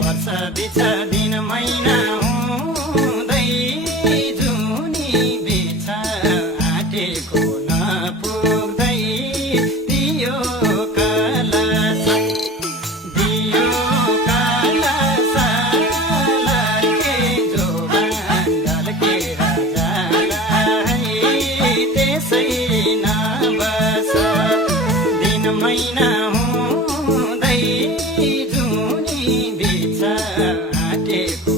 वर्ष बिच दिन महिना हुँदै जुनी बिच आँटेको नपुग्दै दियो कलश लड्के जोगान ढल्के राजालाई त्यसै नबस दिन महिना हुँदै जुनी बिच आँटेको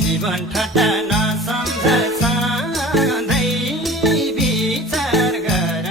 जीवन ठट्टा नसम्झ सधैँ विचार गर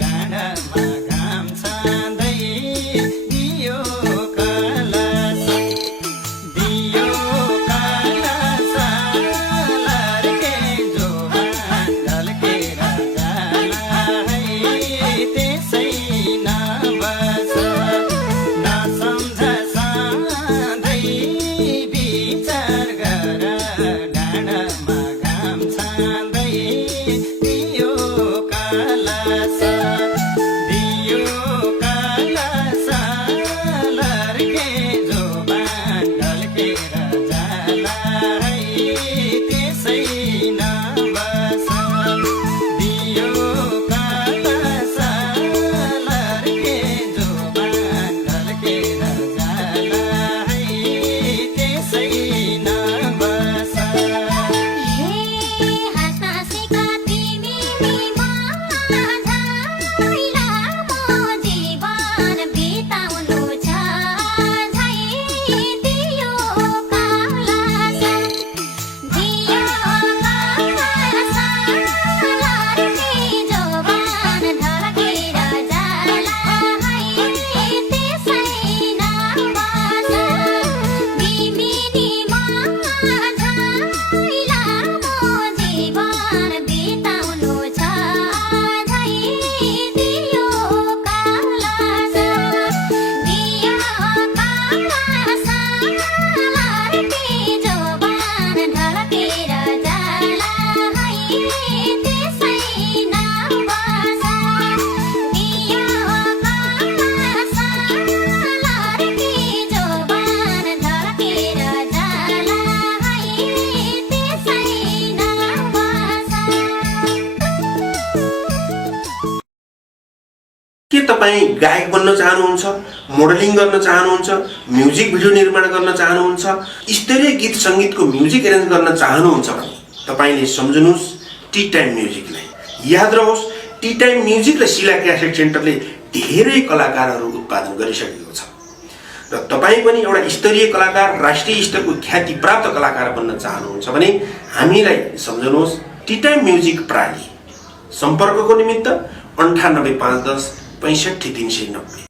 डाँडामा घाम छँदै दियो कलश लर्के जोहान ढल्केर जाला है त्यसै नबस नसम्झ सधैँ विचार गर डाँडामा घाम छँदै दियो कलश लर्के जोबान ढल्केर जाला है त्यसै नबस दियो कलश लर्के जोबान ढल्केर जाला है त्यसै नबस के तपाईँ गायक बन्न चाहनुहुन्छ, मोडलिङ गर्न चाहनुहुन्छ, म्युजिक भिडियो निर्माण गर्न चाहनुहुन्छ, स्तरीय गीत सङ्गीतको म्युजिक एरेन्ज गर्न चाहनुहुन्छ भने तपाईले सम्झनुस् टी टाइम म्युजिकलाई। याद रहोस्, टी टाइम म्युजिक र शिला क्यासेट सेन्टरले धेरै कलाकारहरू उत्पादन गरिसकेको छ र तपाईँ पनि एउटा स्तरीय कलाकार, राष्ट्रिय स्तरको ख्याति प्राप्त कलाकार बन्न चाहनुहुन्छ भने हामीलाई सम्झनुहोस् टी टाइम म्युजिक प्राली। सम्पर्कको निमित्त 98 510 65 390।